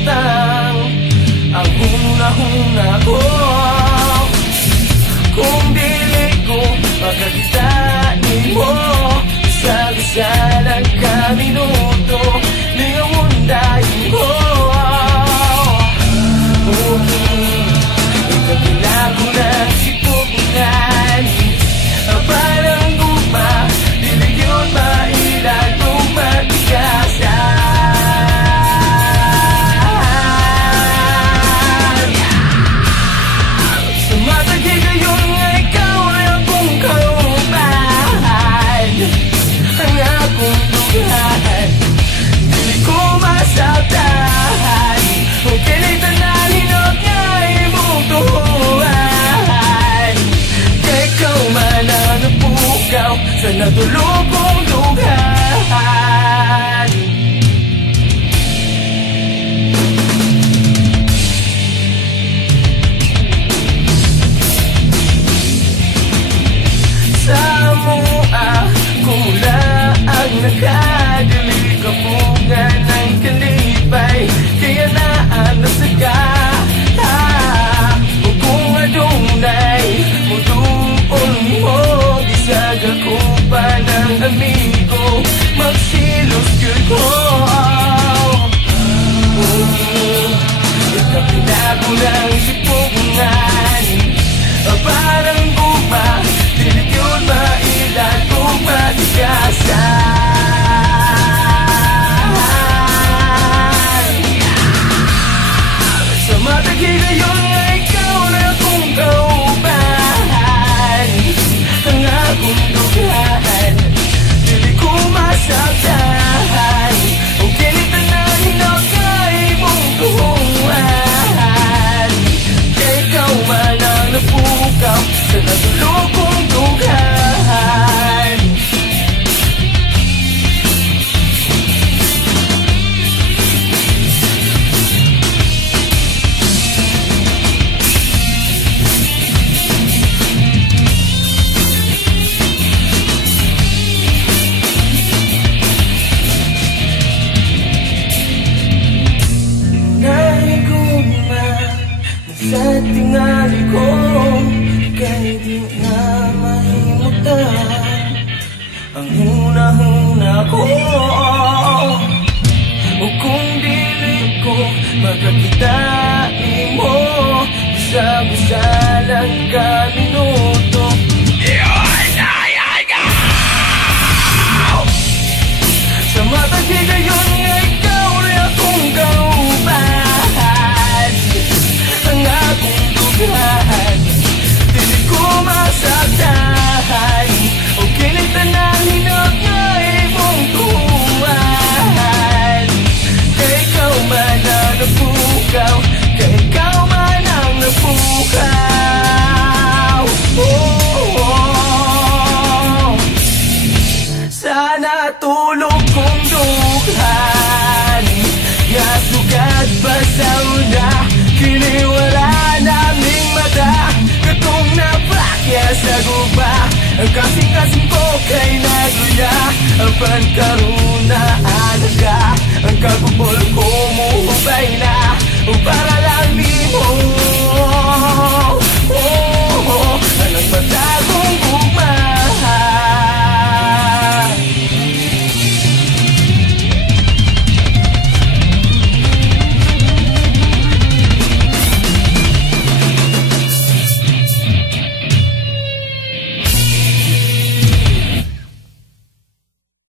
malimutang ang huna-huna ko. Kung dili ko magkakitain mo, isa-isalang kaminuto lingamundahin ko. Ikabilago ng sipunan, parang guma, dili yun mailan kung magkikasan. Sumatagi gayon nga ikaw ay akong kauban, ang akong dugan, dili ko masabtan. Kung kinitan na hinot nga imong tuhuan, kay ikaw man ang napugaw sa natulog kong dugan. Sa mua kumula ang nakadili kapungan ng kalipay, kaya naan nasaga. O kung adunay muduon mo, bisag ako pa ng amigo, magsilos yun ko. Ikapinago ng sipungan, parang guma, dili yun mailan kung matigasan. Sa matagi ngayon nga ikaw na akong kauban, ang akong dugan, dili ko masabtan. Kung kinitan na hinot ka imong tuhuan, kay ikaw man ang napukaw sa natulog kong dugan. Naiguma sa tingali ko, kay di na mahimutan ang huna-huna ko. O kung dili ko magkakitain mo, bisa-bisa lang kaminuto. Sa matagi ngayon nga ikaw na akong kauban, ang akong dugan, dili ko masabtan. O kinitan na hinot nga imong tuhuan, kay ikaw man ang napukaw, kay ikaw man ang napukaw. Sana tulog kong dughan, nga sugad basaw na, kiniwala naming mata, katong napakya sa guba. Ang kasing-kasing ko kay naguya, ang pankaruna alaga, ang kagubol ko muhubay na, para